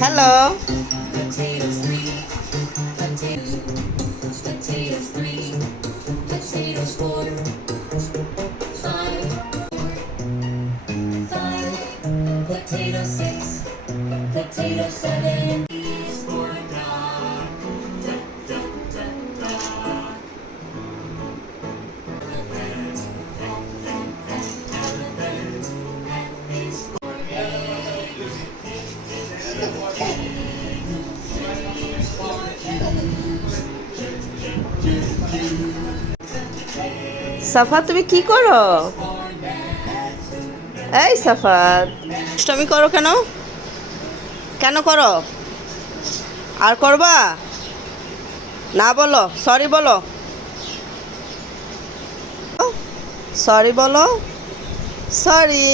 হ্যালো। সাফা, তুমি কি করো? এই সাফাত, দুষ্টামি করো কেন? কেন করো? আর করবা না? বলো সরি, বলো সরি, বলো সরি।